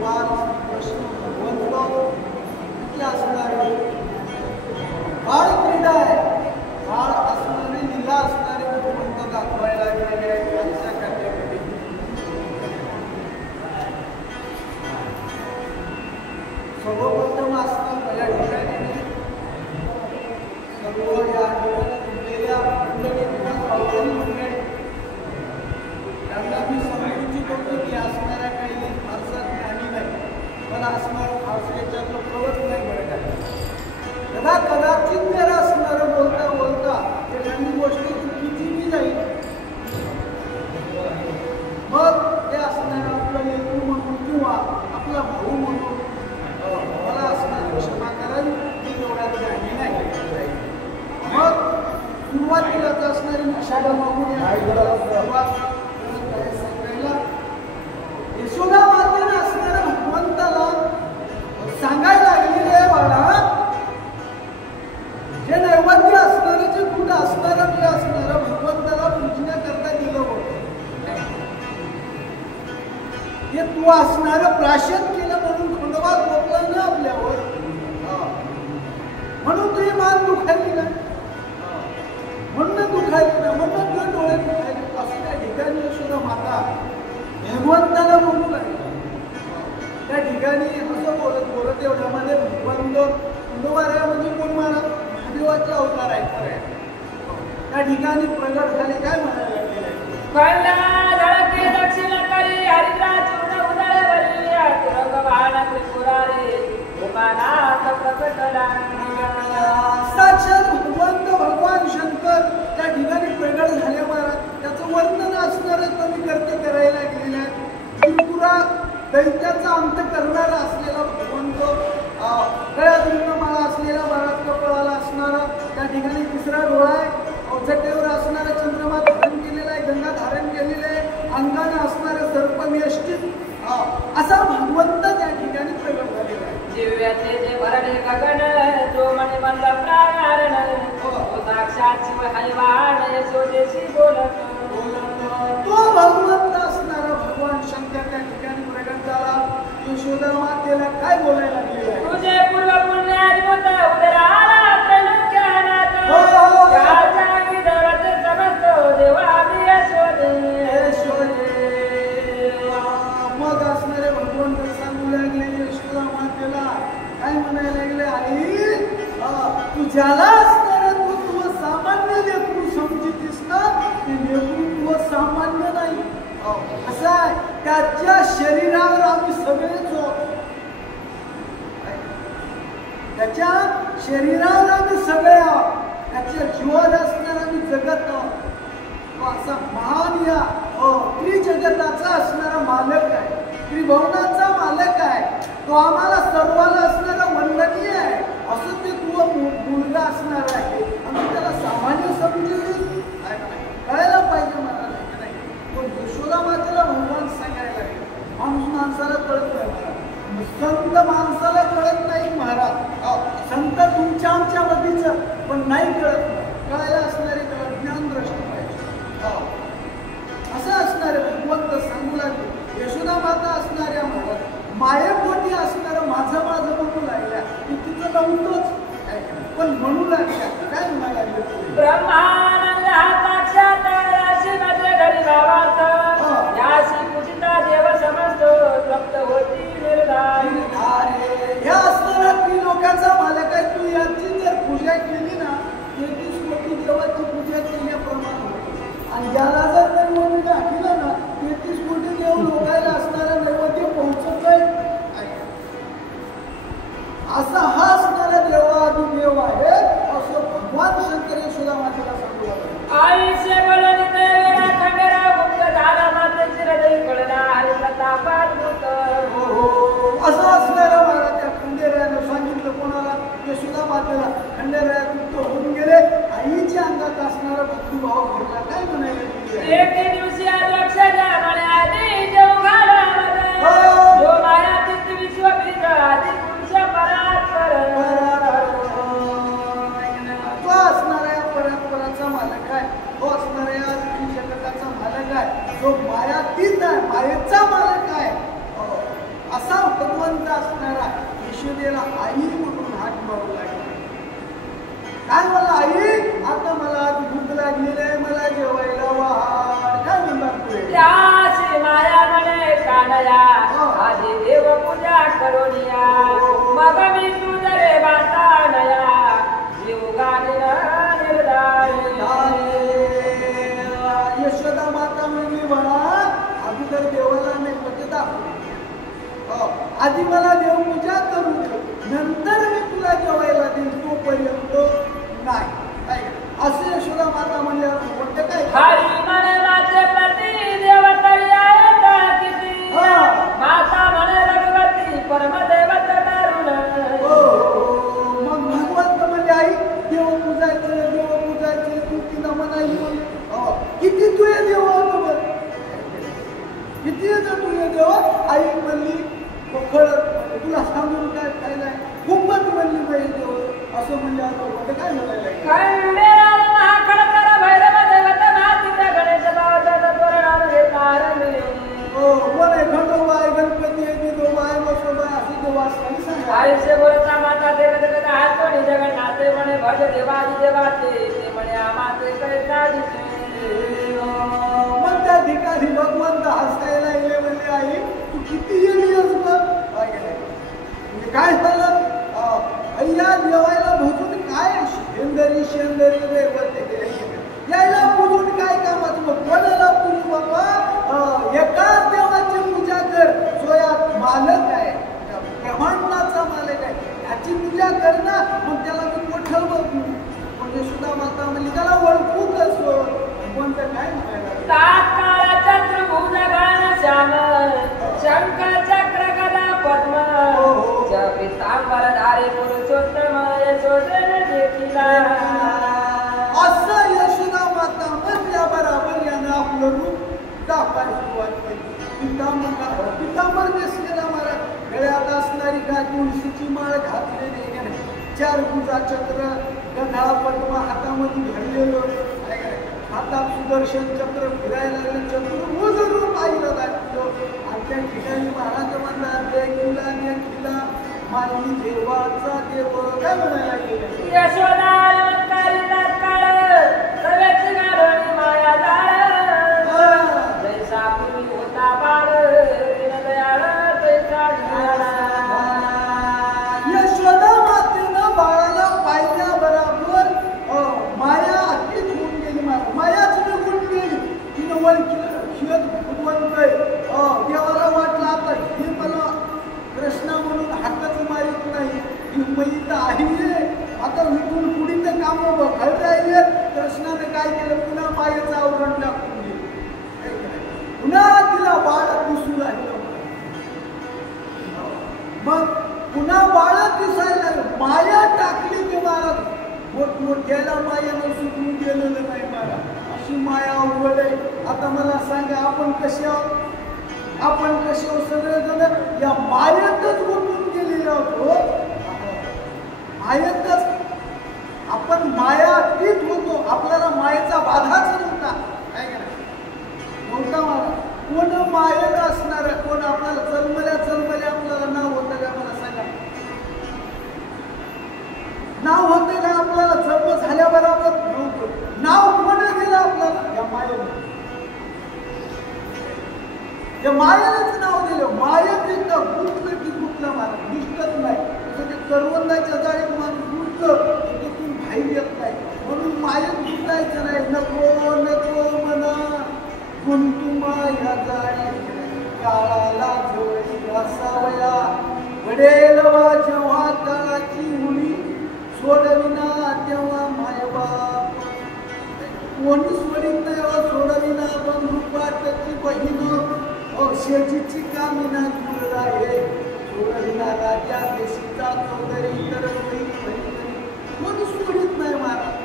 भगवान कृष्ण भगवंत किती असणारे बाळ क्रीडा आहे, बाळ असणारे लीला असणारे भगवंत दाखवायला गेलेले आहेत त्यांच्या कॅटेगरी. सर्वप्रथम असणार या ठिकाणी सर्व या ठिकाणी मंडळी त्यांना मी सांगू इच्छितो की असणाऱ्या काही फारसा ज्ञानी नाही, पण असणार फारसं याच्यातलं कळत नाही. बरं काय कदाचित जर असणारं बोलता बोलता एखादी गोष्ट चुकीची बी जाईल, मग ते असणारं आपलं लेकरू म्हणून किंवा आपला भाऊ म्हणून मला असणारी क्षमा करावी, ती तेवढ्या ज्ञानी नाही. मग सुरुवातीलाच असणारी क्षमा मागून सांगायला यशोदा मातेने असणाऱ्या भगवंताला सांगायला लागलेले आहे, बाळा जे नैवेद्य असणारे, जे दूध असणारं, जे असणारं भगवंताला पूजण्याकरता दिलं होतं, हे तू असणारं प्राशन केलं म्हणून खंडोबा झोपला ना आपल्यावर, म्हणून तुझी मान दुखायली ना, म्हणून दुखायली ना, म्हणून तुझे डोळे दुखायले. असं त्या ठिकाणी यशोदा माता भगवंताला बोलू लागली. त्या ठिकाणी असं बोलत बोलत एवढ्यामध्ये भगवंत खंडोबाऱ्यामध्ये कोण महाराज महादेवाचे अवतार आहेत. त्या ठिकाणी प्रगट झाले. काय म्हणायला लागले? साक्षात भगवंत भगवान शंकर त्या ठिकाणी प्रगट झाले महाराज. त्याचं वर्णन असणार कमी करते करायला गेलेले आहेत. त्रिपुरा दैत्याचा अंत करणारा असलेला भगवंत, गळ्यात रुंडमाळा असलेला, महाराज कपाळाला असणारा, त्या ठिकाणी तिसरा डोळा आहे, औचटेवर असणारा चंद्रमा धारण केलेला आहे, गंगा धारण केलेले आहे, अंगाने असणारे सर्पवेष्टित असा भगवंत त्या ठिकाणी प्रगट झालेला आहे. दिव्याचे जे भरणे गगन जो मने बनला प्राण साक्षात शिव हरिवाण यशोदेशी बोलत तो भगवंत असणारा भगवान शंकर त्या ठिकाणी प्रगट झाला. यशोदा मातेला काय बोलायला लागले? तुझे पूर्व पुण्य अधिभूत उदराला त्रैलोक्यानाथ या जागी देवते समस्त देवा आम्ही यशोदे मग असणारे भगवंत सांगू लागले यशोदा मातेला, काय म्हणायला लागले? आई तू ज्याला असणारा तू सामान्य लेकरू समजितीस ना, ते लेकरू सामान्य नाही. असं आहे, त्याच्या शरीरावर आम्ही सगळेच आहोत, त्याच्या शरीरावर आम्ही सगळे आहोत, त्याच्या जीवावर असणारा आम्ही जगत आहोत. तो असा महान या त्रिजगताचा असणारा मालक आहे, त्रिभुवनाचा मालक आहे. तो आम्हाला सर्वाला असणारा वंदनीय आहे. असं ते तू मुलगा असणार आहे आणि त्याला सामान्य समजेल कळायला पाहिजे मला नाही. पण यशोदा मातेला भगवान सांगायला लागले. माणूस माणसाला कळत नाही, संत माणसाला कळत नाही महाराज. संत तुमच्या आमच्या मधीच पण नाही कळत, कळायला असणारे त्याला ज्ञान दृष्टी पाहिजे. असं असणारे भगवंत सांगू लागले. यशोदा माता असणाऱ्या महाराज मायेपोटी असणारं माझं माझं म्हणू लागल्या. ती तिचं नव्हतंच पण म्हणू लागल्या. काय म्हणायला लागले? ब्रह्मानंद हा साक्षात राशी माझ्या घरी भावार्थ याशी पूजिता देव समस्त तृप्त होती निर्धारी. ह्या असणारा त्रिलोकाचा मालक आहे. तू याची जर पूजा केली ना, 33 कोटी देवाची पूजा केल्याप्रमाणे होते. आणि याला जर नैवेद्य दाखिला ना, 33 कोटी देव लोकायला असणारा नैवेद्य पोहोचत आहे. असा हा असणारा देवादिदेव आहे असं भगवान शंकर यशोदा मातेला सांगू लागले. आईचे बोलणी ते वेळा खंडेरा मुक्त झाला, मातेचे हृदय कळला हरी प्रतापात मुक्त. असं असणारा महाराज त्या खंडेरायानं सांगितलं कोणाला? यशोदा मातेला. खंडेराया मुक्त होऊन गेले. आईच्या अंगात असणारा भक्तिभाव घडला. काय म्हणायला? एक दिवशी लक्ष द्या म्हणे आधी देव घाला जो माया तीत विश्व बीज आधी पुरुष परात्पर. तो असणारा या परंपराचा मालक आहे. तो असणारा या जगताचा मालक आहे. जो मायातीत आहे, मायेचा मालक आहे. असा बळवंत असणारा यशोदेला आई म्हणून हाक मारू लागला. काय मला आई, आता मला आज भूक लागलेली आहे, मला जेवायला वाढ. काय म्हणणार तुझे त्याची माया म्हणे कानया, आधी देव पूजा करोनिया, मग मी तुझे बांधणया, जीव गाणीन निर्धारी. यशोदा माता म्हणली म्हणा, आधी तर देवाला नाही म्हणजे दाखव, आधी मला देवपूजा करू दे, नंतर मी तुला जेवायला देईन, तोपर्यंत नाही. असे यशोदा माता म्हणजे म्हणते काय, हरी म्हणे माझे प्रती देवतळी आहे किती, माता म्हणे भगवती परमदेवत दारुण. मग भगवंत म्हणजे आई देवपूजाचे तू तिला म्हणाली, किती तुझे देव बरोबर, किती येतं तुझे देव. आई म्हणली खळ, तुला सांगून काय फायदा आहे, खूपच म्हणली पाहिजे देव. असं म्हणजे आता काय म्हणायला कोण आहे, खंडोबा आहे, गणपती आहे, विनोबा आहे, मसोबा आहे, असे देव असताना सांगा. आयुष्य बोलता माता देवत हात कोणी जगन्नाथे म्हणे भज देवादी देवाचे, ते म्हणे आमाचे कैसा दिसे. मग त्या ठिकाणी भगवंत हसायला गेले, म्हणजे आई तू किती येली बघ. काय झालं, अय्या देवायला भजून काय शेंदरी शेंदरी देवते यायला पूजून काय कामाचं, मग कोणाला पूजू बाबा, एकाच देवाची पूजा कर, जो या मालक आहे, ब्रह्मांडाचा मालक आहे, याची पूजा कर ना. मग त्याला मी मोठं बघू, म्हणजे सुद्धा माता म्हणजे त्याला ओळखू कसं, कोणतं काय म्हणायला तात्काळाच्या त्रिभुज गण श्याम, शंख चक्र गदा पद्म, पितांबर धारे पुरुषोत्तम यशोदेने देखिला. असं यशोदा माता म्हणल्या बरोबर यानं आपलं रूप दाखवायला सुरुवात केली. पितांबर नेसलेला मला गळ्यात असणारी काय तुळशीची माळ घातलेली, 4 भुजा चक्र, गदा पद्म हातामध्ये धरलेलं, हातात सुदर्शन चक्र फिरायला लागले, चतुर्भुज रूप आईला दाखवलं. आणि त्या ठिकाणी महाराज म्हणतात देखिला मानवी देवाचा देव. काय म्हणायला गेले, यशोदा अलंकारी तात्काळ सगळ्याची गाढवणी माया जाळ, जैसा पूर्वी होता बाळ दीनदयाळ तैसा झाला. यशोदा मातेनं बाळाला पाहिल्या बरोबर माया अतीत होऊन गेली. मायाच निघून गेली. तिनं ओळखलं शिवत भगवंत देवाला वाटलं आता हे मला कृष्णा म्हणून हाकच मारित नाही, ही मैत आहे, आता इथून पुढे ते काम बघायला राहिले. कृष्णाने काय केलं, पुन्हा मायेचं आवरण टाकून दिलं, पुन्हा तिला बाळ दिसू लागलं. मग पुन्हा बाळ दिसायला लागलं, माया टाकली की महाराज मोठमोठ्याला मायानं सुटून गेलेलं नाही महाराज, अशी माया अवघड आहे. आता मला सांगा आपण कसे आहोत, आपण कसे सगळेजण या मायेतच गुंतून गेलेलो आहोत. मायेतच आपण मायातीत होतो, आपल्याला मायेचा बाधाच नव्हता. काय नव्हता मला कोण मायेत असणार, कोण आपल्याला चलमल्या आपल्याला नाव होतं का, मला सांगा नाव होतं का, आपल्याला जन्म झाल्याबरोबर नव्हतं नाव, कोण दिलं आपल्याला, या मायेने, या मायेनेच नाव दिलं. मायेत एकदा गुंतलं की गुंतलं मला निष्ठच नाही. तसं ते करवंदाच्या जाळीत माणूस गुंतलं तर तिथून बाहेर येत नाही. म्हणून मायेत गुंतायचं नाही. नको नको म्हणा गुंतू माया जाळी, काळाला जोडी असावया, वडेल वा जेव्हा काळाची उडी, सोडविना तेव्हा मायबाप कोणी सोडित नाही. सोडविना बंधू पाटची बहीण, शेजीची कामिना दूर आहे, सोडविना राजा देशीचा चौधरी, तर कोणी सोडित नाही महाराज.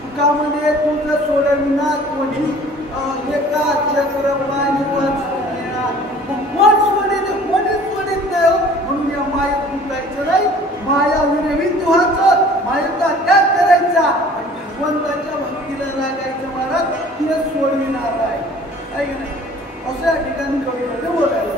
तुकामध्ये तुझं सोडविना कोणी, एका चक्र पाणी कोण सोडित, कोणीच सोडित नाही. म्हणून या मायेत गुंतायचं नाही, माया विरहित व्हायचं, मायेचा त्याग करायचा आणि भगवंताच्या भक्तीला लागायचं महाराज, तिने सोडविणार आहे. असं या ठिकाणी कवितेने बोलायला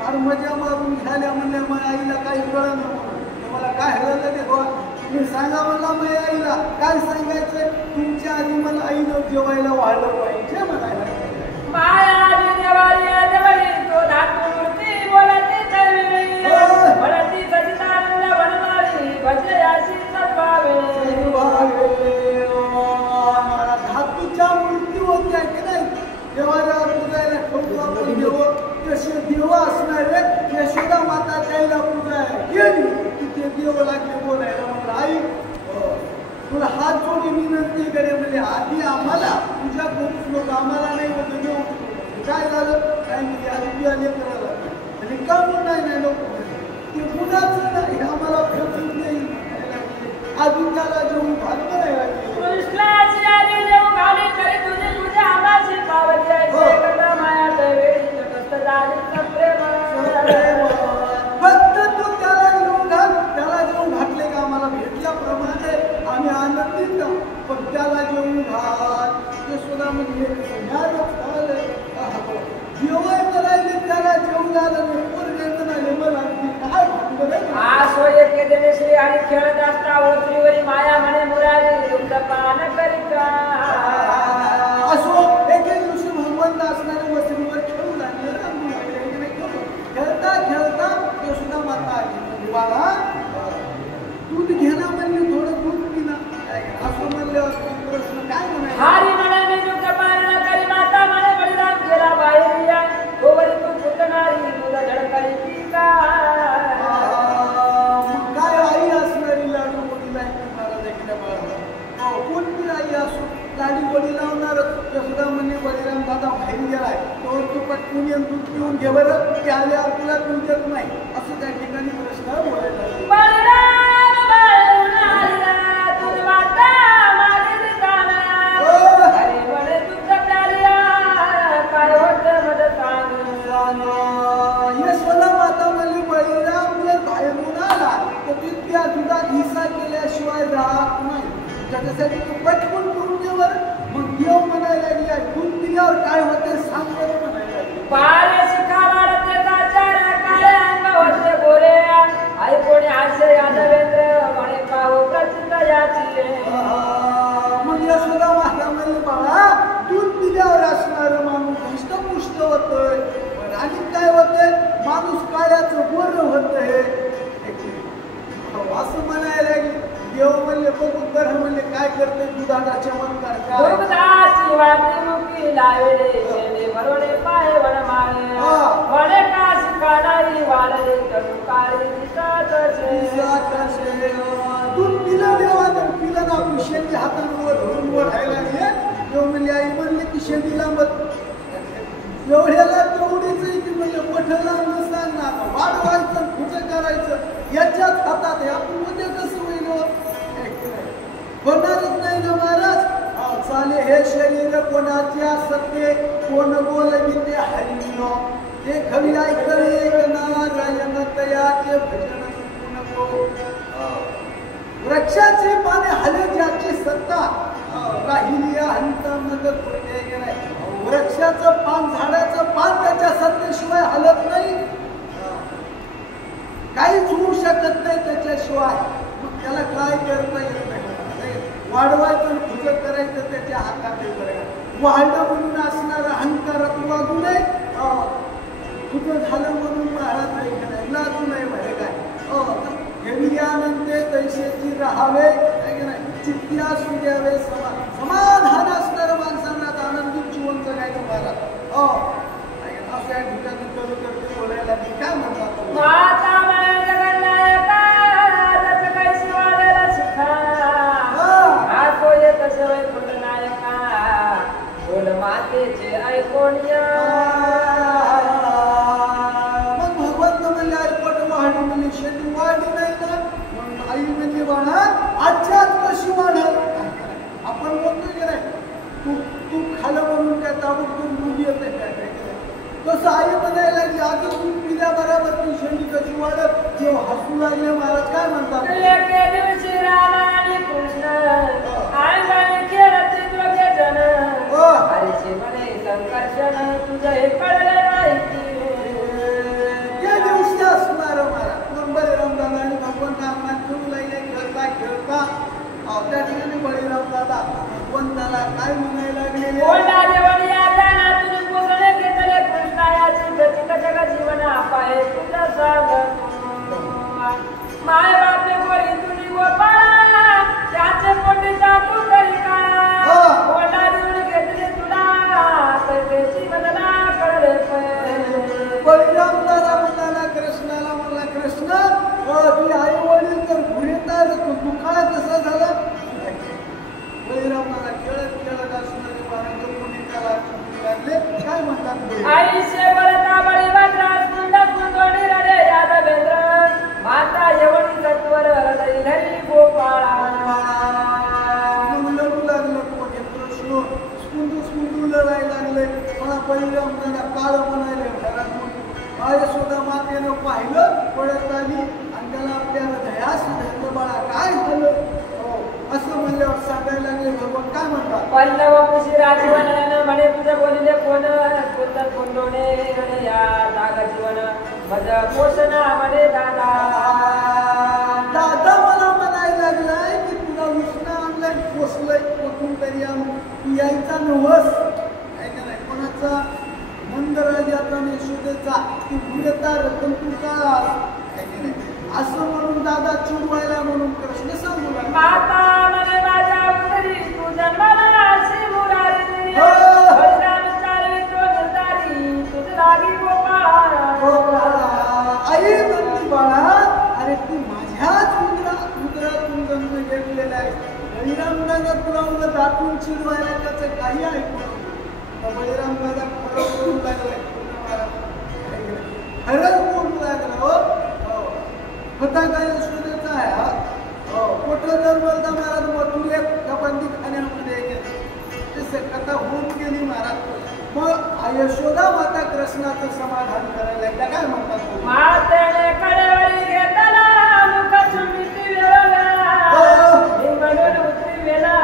फार मजा मारून घ्यायला म्हणल्या मग आईला काही कळलं म्हणून मला काय हरवलं ते बघ तुम्ही सांगा मला मग आईला काय सांगायचंय तुमच्या आधी मला आईनं जेवायला वाढलं पाहिजे म्हणायला माया देवारी तो धातू मूर्ती बोलती चरवी बोलती सचितानंद बनवारी भजे अशी सद्भावे धातूच्या मूर्ती होत्या की नाही देवाला पूजायला ठेवतो आपण देव तसे देव असणारे यशोदा माता त्याला पूजायला गेली तिथे देव लागले बोलायला म्हणलं आई तुला हात जोडी विनंती करे म्हणजे आधी आम्हाला पूजा करूच नको आम्हाला नाही होतं देव काय झालं काय म्हणजे आधी आले करायला आणि का म्हणून नाही लोक ते गुणाचं नाही आम्हाला फेकून नाही अजून त्याला जेवून घाल करायला कृष्णाची आली देव घाली तरी तुझी तुझ्या आमाची पावती आहे करता माया वेळी तटस्थ झाली प्रेम फक्त तू त्याला जेवून घातले का आम्हाला भेटल्याप्रमाणे आम्ही आनंदित पण त्याला जेवून घाल ते सुद्धा म्हणजे ज्ञान जेवण करायले त्याला जेवून घालं पोरगेंचं नाही मला काय श्री आणि खेळत असता ओत्रीवरी माया म्हणे मुरारी दुग्ध पान करिता असो एक दिवशी भगवंत असणारे वस्तीवर खेळू लागले खेळता खेळता तो सुद्धा माता आली बाळा दूध घेणं म्हणले थोडं दूध पिना असं म्हणलं प्रश्न काय म्हणायचं हारी म्हणे मी दुग्ध पान करी माता म्हणे बलिदान केला बाहेर या गोवरी तू पुतणारी दूध झडकली पिका काय आई असणारी लाडू गोडी नाही मला देखील बाळा कोणती आई असो लाडी गोडी लावणार सुद्धा म्हणजे बलिराम दादा बाहेर गेलाय तो तू पटकून येऊन दूध पिऊन घे बरं ते आले आपल्याला दूध देत नाही असं त्या ठिकाणी प्रश्न बोलायला यशोदा माता म्हणली बळीराम जर बाहेरून आला तर तू त्या दुधात हिस्सा केल्याशिवाय राहत नाही त्याच्यासाठी तू पटकून करून दे बरं मग देव म्हणायला लागली दूध पिल्यावर काय होते सांग बरं म्हणायला लागली पाले शिखावाडते ताचार काळे अंग होते गोरे आई कोणी हास्य यादवेंद्र म्हणे पाहू प्रचित याची मग यशोदा माता म्हणली बाळा दूध पिल्यावर असणारं माणूस हष्टपुष्ट होतोय आणि काय होतंय माणूस काळ्याचं गोरं होतंय असं म्हणायला लागली देव म्हणले बघू बरं म्हणले काय करते दुधाचा चमत्कार काय दुधाची वाटी मुकी लावले शेंडे भरवले पाय वनमाळे वने कास काढारी वाढले तरुकारी दूध पिलं देवानं पिलं ना आपली शेंडी हातांवर धरून ओढायला लागले देव म्हणले आई म्हणले की शेंडी लांबत एवढ्याला तेवढीच की म्हणजे मोठ्याला सांग ना वाढवायचं कुठं करायचं याच्याच हातात आपण उद्या कसं होईल होणारच नाही ना महाराज चाले हे शरीर कोणाचे असते कोण बोलविते हरिनो ते खरी ऐकले एक नारायण तयाचे भजन नको वृक्षाचे पाने हले ज्याची सत्ता राहिली हंत मदत होते नाही वृक्षाचं पान झाडाचं पान त्याच्या सत्तेशिवाय हलत नाही काहीच होऊ शकत नाही त्याच्याशिवाय मग त्याला काय करता येत नाही वाढवायचं पूजन करायचं त्याच्या हातात वाढलं म्हणून असणारा अहंकारात वागू नये तुझं झालं म्हणून महाराज नाही लाजू नये म्हणे काय घेवियानंते तैसेची राहावे चित्ती असू द्यावे समाधान असणाऱ्या माणसांना आनंदी जीवन जगायचं महाराज असं या ठिकाणी करू करते बोलायला मी काय म्हणतात मातेचे ऐकून मग भगवंत म्हणले ऐकट वाढी म्हणजे शेती वाढली नाही ना म्हणून आई म्हणजे बाळा आजच्याच कशी वाढल आपण म्हणतो की नाही तू खालं म्हणून काय ताबडतोब दूध येत काय तसं आई म्हणायला लागली आज दूध पिल्या बरोबर ती शेती कशी वाढत जेव्हा हसू लागले महाराज काय म्हणतात कृष्णाला काय म्हणायला लागले कोंडा देवणी आल्या नातून पोसणे घेतले कृष्णा याची गती जग जीवन पाहे तुझा सागर माय बापे गोरी तुझी गोपाळा त्याचे पोटीचा तू तरी काळा कोंडा देऊन घेतले तुला पैसे बदला कळले बळीरामला म्हणाला कृष्णाला म्हणला कृष्ण तुझे आई वडील तर घुरेतात तू दुखाळा कसा झाला बळीरामला खेळत खेळत असणारे महाराज कोणी त्याला लागले काय म्हणतात आईशे बळता बळीभद्रा सुंदर सुंदोणी रडे यादवेंद्र माता यवनी सत्वर हृदय धरी गोपाळा लढू लागलं कोणी कृष्ण स्कुंदू लढायला लागले मला बळीराम त्याला काळ म्हणायले घरातून यशोदा मातेनं पाहिलं पडत आली आणि त्याला आपल्या हृदयास धरलं बाळा काय झालं असं म्हणल्यावर सांगायला लागले भगवान काय म्हणतात पल्लव कुशी राजवनानं म्हणे तुझं बोलिले कोण सुंदर कुंडोणे रडे या जाग जीवन मज पोषणा म्हणे दादा दादा मला म्हणायला लागलाय की तुला उष्ण आणलाय पोसलंय कुठून तरी तू यायचा नवस ऐका नाही कोणाचा नंदराजाचा आणि यशोदेचा ती भूयता रतन तू का असं म्हणून दादा चिडवायला म्हणून कृष्ण सांगू लागला माता म्हणे माझ्या उदरी तू जन्माला अशी मुरारी बळीराम चालवी तो निर्धारी तुझ लागी गोपाळा आई म्हणली बाळा अरे तू माझ्याच उदरातून जन्म घेतलेला आहे बळीराम दादा तुला उद्या दाटून चिडवायला त्याचं काही ऐकून बळीराम दादा खरं बोलू लागलाय खरंच बोलू लागला होता काय यशोदेचा आहे हा मोठं जन्मलता महाराज मथुरे कबंदी खाण्यामध्ये ते कथा होऊन गेली महाराज मग यशोदा माता कृष्णाचं समाधान करायला लागल्या काय म्हणतात मातेने कडेवळी घेतला मुख सुमिती वेळला म्हणून उतरी वेळा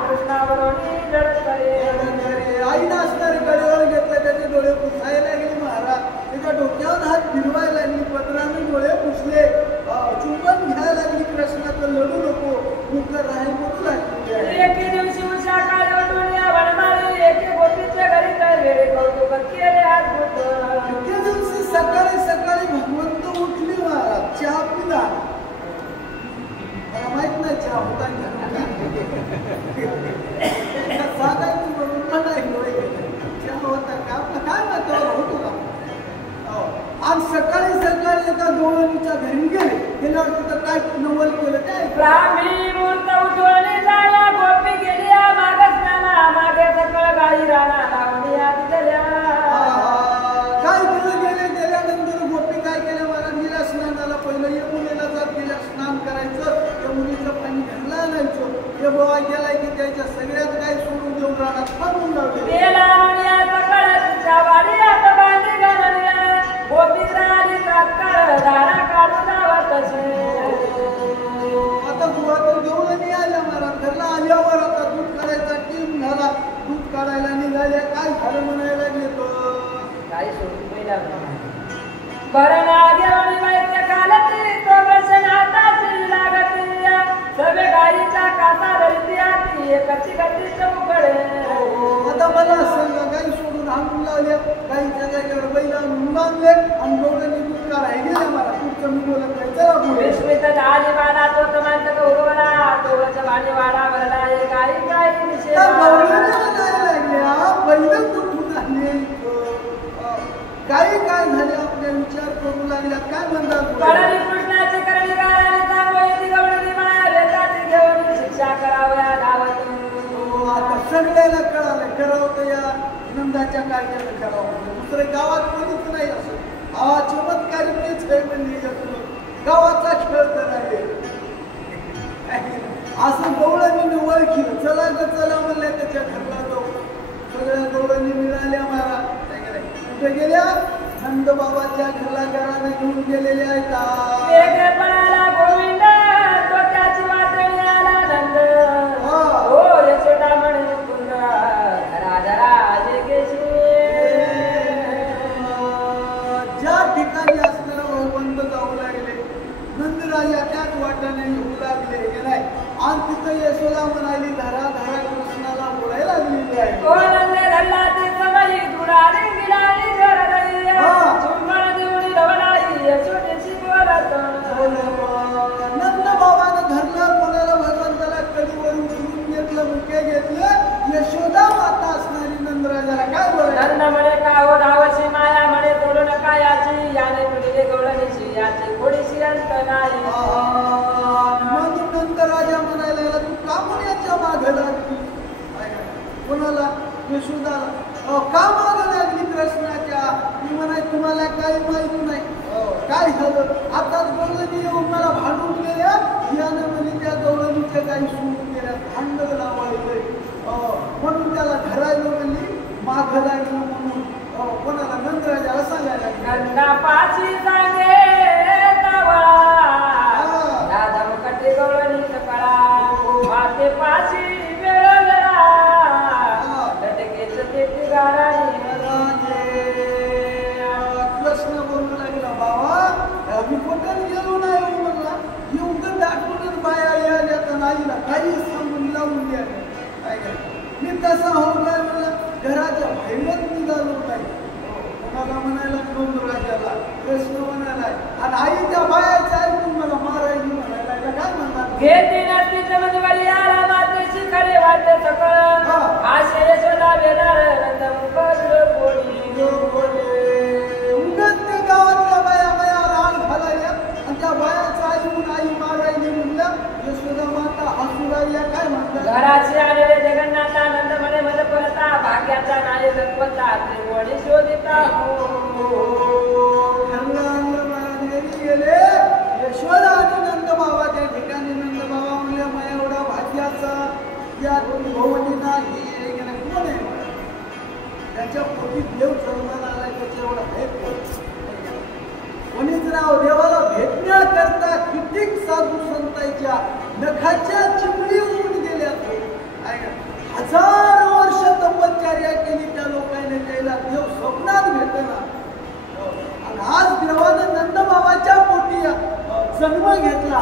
कृष्णावरून लढत करे आई असणारे कडेवर घेतले त्याचे डोळे पुसायला लागले महाराज त्याच्या डोक्यावर हात फिरवायला लागली पत्राने डोळे पुसले चुंबन घ्यायला लागली कृष्णाचं लढू नको मुख राहील म्हणू लागली एके दिवशी उषा काळी उठून वनमाळी एके गोपीच्या घरी तर वेळे कौतुक केले अद्भुत एके दिवशी सकाळी सकाळी भगवंत उठली महाराज चहा पिला मला माहित नाही चहा होता सांगायचं म्हणून चहा होता का आपलं काय महत्व होतो का आज सकाळी सकाळी एका गवळणीच्या घरी गेले गेल्यावर तिथं काय नवल केलं काय ब्राह्मी मूर्त उठवली झाला गोपी गेली मागे स्नाना मागे सकळ गाई राणा लावणी आधी झाल्या काय केलं गेल्यानंतर गोपी काय केल्या महाराज स्नानाला पहिलं यमुनेला जात गेल्या स्नान करायचं यमुनेचं पाणी घरला आणायचं हे बाबा गेलाय की त्याच्या सगळ्यात काय सोडून देऊन राहणार थांबून लावले आता बुवा तर घेऊन नाही आल्या महाराज घरला आल्यावर आता दूध काढायचा टीम झाला दूध काढायला निघाल्या काय झालं म्हणायला घेतो काही सोडून पहिला बरं ना घेऊन माहिती कालती तो बसन हाताची लागती सगळे गाडीच्या काता धरती आती एकाची गती चौकडे आता मला सांगा काही सोडून आणून लावल्या काहीच्या जागेवर बैल आणून बांधले आणि डोळ्यांनी दूध काढायला गेल्या मला पुढचं मी बोलत नाही चला पुढे विस्मित झाली बाला तो माणसं उगवला तोच वाणी वाडा भरला गाई गाई लागल्या बैल कुठून आले काही काय झाले आपले विचार करू लागल्या काय म्हणतात कृष्णाची करणी गाळाने तांबोळी गवळणी माया घेऊन शिक्षा कराव्या गावात आता सगळ्याला कळालं करावं या नंदाच्या कार्याला करावं दुसरं गावात कोणीच नाही असं हा चमत्कारी तेच आहे म्हणजे गावाचा खेळ करावे असं गवळणी ओळखील चला ग चला म्हणल्या त्याच्या घरला जाऊ सगळ्या गवळणी मिळाल्या मला कुठे गेल्या नंद बाबाच्या घरला घराने घेऊन गेलेले आहेत गोविंद तो त्याची वाटणी आला नंद हो यशोदा म्हणे कुंद राजा ज्या ठिकाणी असणारा भगवंत जाऊ लागले नंदराजा त्याच वाटाने येऊ लागले नाही आणि तिथं यशोदा म्हणाली धरा धरा कृष्णाला बोलायला लागलेली आहे. कोणंदे धरला ती समई दुरारी गिलाली घरदई चुंबन देऊळी रवलाई यशोदेची बोलत नंद बाबानं धरलं कोणाला भगवंताला कडीवरून उचलून घेतलं मुके घेतलं यशोदा माता असणारी नंदराजाला काय बोलायला नंद म्हणे का हो धावशी माया म्हणे तोडू नका याची याने तुझे गवळणीची याची थोडीशी अंत नाही मग नंदराजा म्हणायला लागला तू का म्हणून याच्या मागे लागली कोणाला यशोदाला का मागे लागली कृष्णाच्या मी म्हणाय तुम्हाला काही माहिती नाही काय झालं आता गवळणी येऊन मला भांडून गेल्या यानं म्हणे त्या गवळणीच्या काही सोडून गेल्या भांड लावायचंय म्हणून त्याला धरायला म्हणली माग लागली म्हणून कोणाला नंदराजाला सांगायला नंदा पाची सांगे तवळा या धमकटे गवळणीच कळा माते पाची वेळवला लटकेच ते गाराणी कृष्ण बोलू लागला बाबा मी कुठं गेलो नाही म्हणला येऊन दाटूनच बाया यायला तर नाहीला काही सांगून लावून द्या मी तसा हो काय म्हणला घराच्या बाहेरच निघालो नाही कोणाला म्हणायला नंदराजाला कृष्ण म्हणायला आणि आईच्या बायाच्या ऐकून मला मारायची म्हणायला काय म्हणतात घेते नसती जमदवरी आला मातेची खरे वाटे सकळ आशे यशोदा बेदार नंद मुखर कोणी उगत त्या गावातल्या बाया बाया रान घालायला आणि त्या बायाचं ऐकून आई मारायची म्हणलं यशोदा माता हसू लागल्या काय म्हणतात घराची आलेले जगन्नाथानंद म्हणे मज परता भाग्याचा नाय गणपता त्रिवणी शोधिता गेले यशोदा आणि नंद बाबा त्या ठिकाणी नंद बाबा म्हणले माझ्या एवढा भाग्याचा या भवनी नाही कोण आहे त्याच्या पोटी देव जन्माला आलाय त्याच्या एवढा भेट कोणीच राव देवाला भेटण्याकरता कितीक साधू संतांच्या नखाच्या चिमणी होऊन गेल्या हजार वर्ष तपश्चर्या केली त्या लोकांनी त्याला देव स्वप्नात भेटला आणि आज देवानं नंदबाबाच्या पोटी जन्म घेतला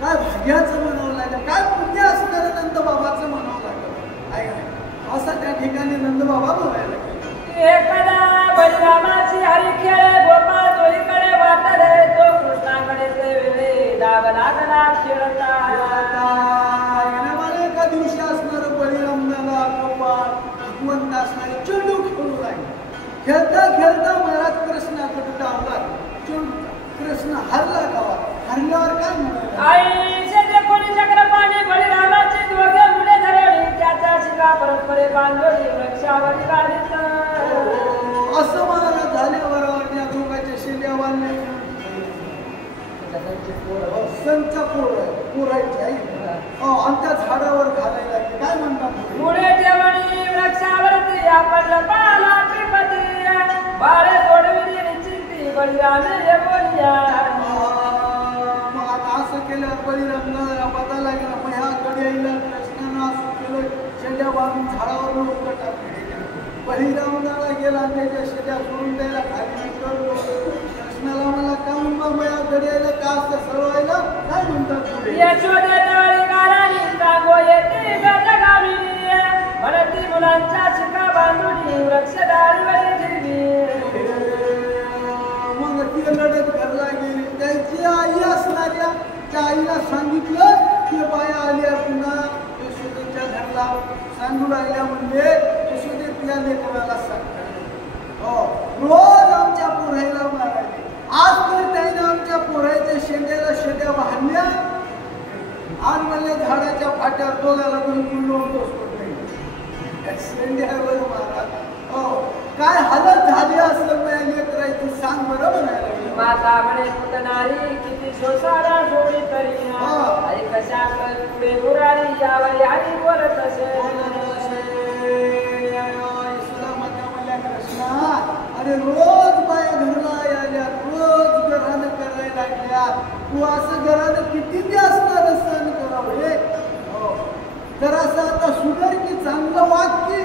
काय भाग्याचं म्हणावं लागलं काय पुण्य असणारं नंदबाबाचं म्हणावं लागलं ऐका असं त्या ठिकाणी नंदबाबा बोलायला एकदा बलरामाची हरी खेळ गोपाळ दोहीकडे वाटले तो कृष्णाकडे ते वेळे डाव लागला खेळता एका दिवशी असणार बळीरामनाला गोपाळ भगवंत असणारे चेंडू खेळू लागले खेळता खेळता महाराज कृष्णाकडे डावला चेंडूचा कृष्ण हरला गावात हरल्यावर काय म्हणाला आईचे जे कोणी चक्रपाणी बळीरामाची दोघे मुले धरली त्याच्या शिका परस्परे बांधली वृक्षावरी गाडीत असं महाराज झाल्यावर त्या दोघांच्या शिल्या बांधल्या संचा पोरायची आई आणि त्या झाडावर घालायला लागली काय म्हणतात मुळे ठेवणी वृक्षावरती आपण पाला पिपती बाळे सोडविली निश्चिंती बळीरामे ये बोलिया मग आता असं केलं बळीरामला पता लागला मग ह्या गड्याईला कृष्णानं असं केलं शेंड्या बांधून झाडावर लोक टाकले बळीरामनाला गेला त्याच्या शेंड्या सोडून द्यायला खाली उतरलो कृष्णाला मला काऊन मग या गड्याईला का असं सरवायला काय म्हणतात यशोदे तळी गाराणी सांगो येते गजगावी म्हणती मुलांच्या शिका बांधुनी वृक्ष डाळीवर जिरवी मग ती लढत घरला गेली त्याची आई असणाऱ्या त्या आईला सांगितलं की बाया आल्या पुन्हा यशोदेच्या घरला सांगू राहिल्या म्हणजे यशोदे तुझ्या लेकराला सांगतात रोज आमच्या पोरायला मारायचे आज तर त्याने आमच्या पोरायच्या शेंड्या वाहल्या आणि म्हणले झाडाच्या फाट्यावर दोघाला बिलकुल लोटोस शेंड्यावर महाराज काय हालत झाली असं मिळाली करायची सांग बरं म्हणायला माता म्हणे पुतनारी किती सोसाडा जोडी तरी आई कशा पुढे मुरारी यावर आणि बोलत असे अरे रोज बाया घरला आल्या रोज घरानं करायला लागल्या तू असं घरानं किती बी असणार सण करावं हे जरासं आता सुधर की चांगलं वाक्य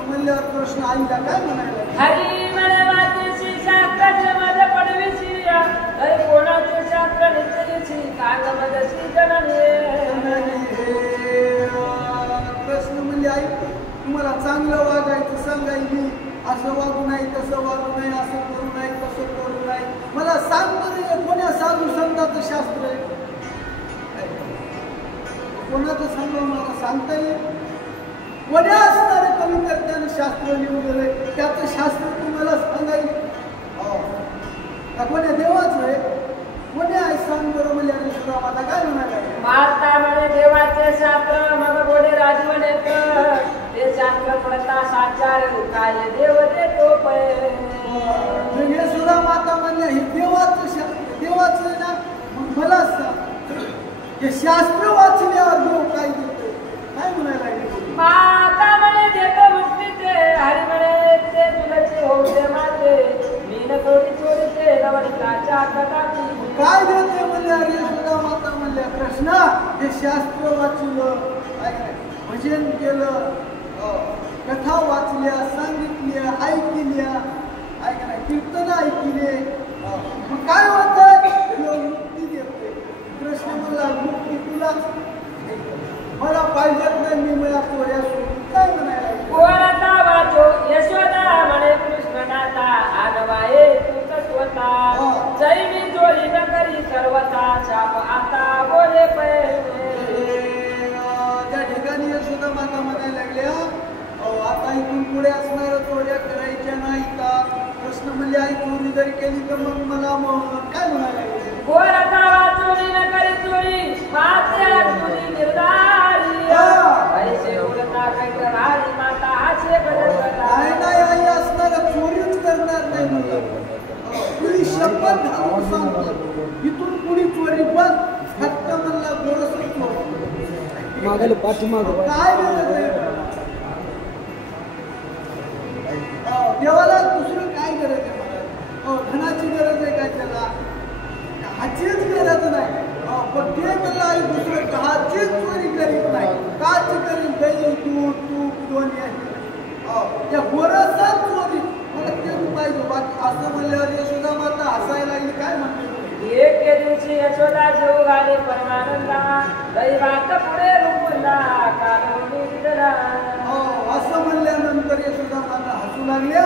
म्हणल्यावर कृष्ण आईला काय म्हणायला हरी म्हणे मातेची शास्त्राचे माझ्या पडवीची हरी कोणाचे शास्त्र निश्चयची कांग मदशी जननी कृष्ण नाही, तसं वागू नाही, असं करू नाही, तसं करू नाही. मला सांग बरं, कोण्या साधू संतांचं शास्त्र आहे? कोणाचं सांगा मला सांगता येईल? कोण्या असणारे कविकर्त्याने शास्त्र लिहिलेलं आहे, त्याचं शास्त्र तुम्हाला सांगा येईल? का कोण्या देवाचं आहे? कोण्या आहे सांग बरं. म्हणजे आणि सुद्धा आता काय म्हणाला माता म्हणे देवाचे शास्त्र, मग बोले राज म्हणे ते शास्त्र पडता साचार काय देव देतो पै. हे सुद्धा माता म्हणल्या हे देवाचं शास्त्र, देवाचं आहे ना. मग मला सांग, हे शास्त्र वाचल्यावर देव काय देतो? काय म्हणायला लागले? माता म्हणे देतो मुक्ती ते, हरी म्हणे ते तुलसी होते माझे, मीन थोडी थोडी ते नवनीताच्या कटाची. काय देते म्हणल्या? यशोदा माता म्हणल्या कृष्णा हे शास्त्र वाचलं, भजन केलं, कथा वाचल्या, सांगितल्या, ऐकल्या, कीर्तन ऐकले, मग काय होतं? मुक्ती देते. कृष्ण म्हणला मुक्ती तुलाच, मला पाहिजेच नाही, मी मला चोऱ्या सोडून. काय म्हणायला? कोणाचा वाचो यशोदा म्हणे कृष्णनाथा, आगवाये तूच स्वतः, जै मी चोरी न करी सर्वता, शाप आता बोले पै. त्या ठिकाणी यशोदा माता म्हणायला लागल्या आता इथून पुढे असणार चोऱ्या करायच्या नाही का? कृष्ण म्हणले आई चोरी जरी केली तर मग मला काय म्हणायला लागले? कोणाचा वाचोरी न करी चोरी, मात्या चोरी निर्धारी, पैसे उडता काही करणारी माता हाचे बदल नाही नाही आई असणार चोरीच करणार नाही म्हणलं. तुझी शपथ घालून सांगतो इथून पुढे चोरी पण फक्त म्हणला गोरस मागायला पाठीमाग काय गरज आहे? देवाला दुसरं काय गरज आहे मला? धनाची गरज आहे काय त्याला? काचीच गरज नाही. पण ते म्हणलं आई दुसरं काचीच चोरी करीत नाही. काच करीत दही दूध तूप दोन्ही आहे. त्या गोरसात चोरी मला तेच पाहिजे. बाकी असं म्हणल्यावर यशोदा माता हसायला लागली. काय म्हणते? एके दिवशी यशोदा जेव घाले परमानंदा, दैवात पुढे रुकुंदा कालवणी विदला. असं म्हणल्यानंतर यशोदा माता हसू लागल्या.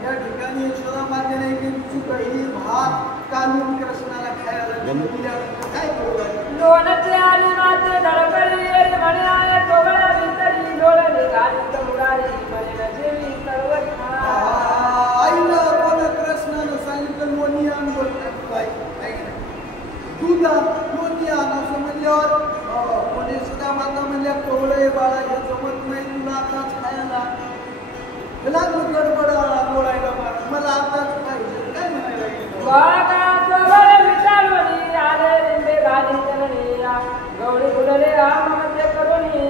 त्या ठिकाणी यशोदा मातेने एक कढी भात कालून कृष्णाला खायला दिल्यानंतर काय करू लागली? लोणचे आली माते धडपडी म्हणे आहे तोगळ्या भितरी, लोळली घालीत उडाली म्हणे जेवी सर्वथा. आईला कोण कृष्णानं सांगितलं लोणी आण बोलतात दुधात लोणी आण असं म्हणल्यावर कोणी सुद्धा माता म्हणल्या कवळे बाळा हे जमत नाही तुला आताच खायला. लागलं गडबडा बोलायला मला आताच पाहिजे. काय म्हणायला गेलं? वागा जवळ विचारवली आले लिंबे घाली चलणी, गवळी फुलले आममध्ये करुणी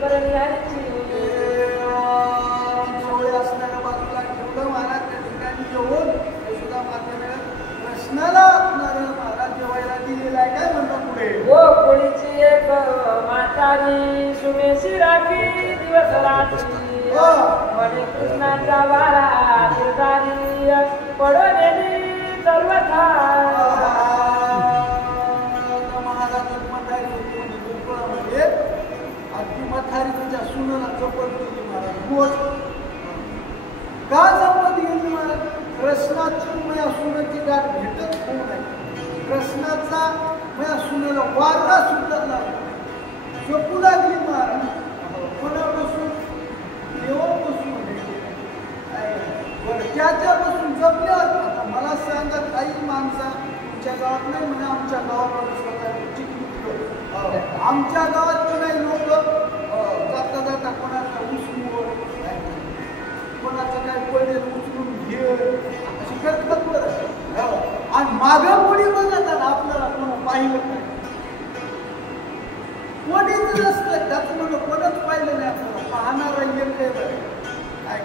करणी हरची. सवय असणाऱ्या बाजूला ठेवलं महाराज. त्या ठिकाणी येऊन यशोदा मातेने कृष्णाला असणाऱ्या महाराज जेवायला दिलेला आहे. काय म्हणतात पुढे? गोकुळीची एक म्हातारी सुमेशी राखी दिवस रात्री, म्हणे कृष्णाचा वारा निर्धारी पडलेली सर्वथा. महाराज म्हातारी होती गोकुळामध्ये. अगदी म्हातारी तिच्या सुनेला जपत गेली महाराज. बोल का जपत गेली महाराज? कृष्णाची माझ्या सुनेची गाठ भेटत होऊ नये. कृष्णाचा माझ्या सुनेला वारा सुद्धा लागला. जपू लागली महाराज. कोणापासून? देवापासून. त्याच्यापासून जपल्यावर आता मला सांगा काही माणसा तुमच्या गावात नाही म्हणे आमच्या गावामध्ये आमच्या गावात नाही लोक जाता जाता कोणाचा उचलून कोणाचं काय पडले उचलून घे अशी करतात बरं. आणि मागं पुढे बघत आपल्याला कोण पाहिलं नाही. कोणीच नसतं त्याचं म्हणून कोणच पाहिलं नाही आपल्याला. पाहणारा येत नाही बरं. काय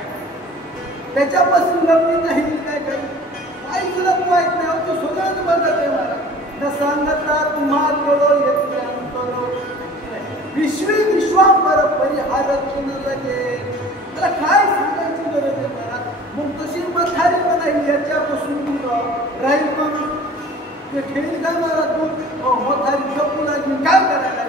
त्याच्यापासून लपली नाही. काय काही तुला वाईट नाही होतं. सगळंच बघत आहे मला. न सांगता तुम्हा कळो येत विश्वी विश्वांबर परिहारक्षण लगे. त्याला काय सांगायची गरज आहे मला? मग तशी मथारी म्हणाली याच्यापासून राहील पण ते खेळ काय मला तू मथारी जपू लागली. काय करायला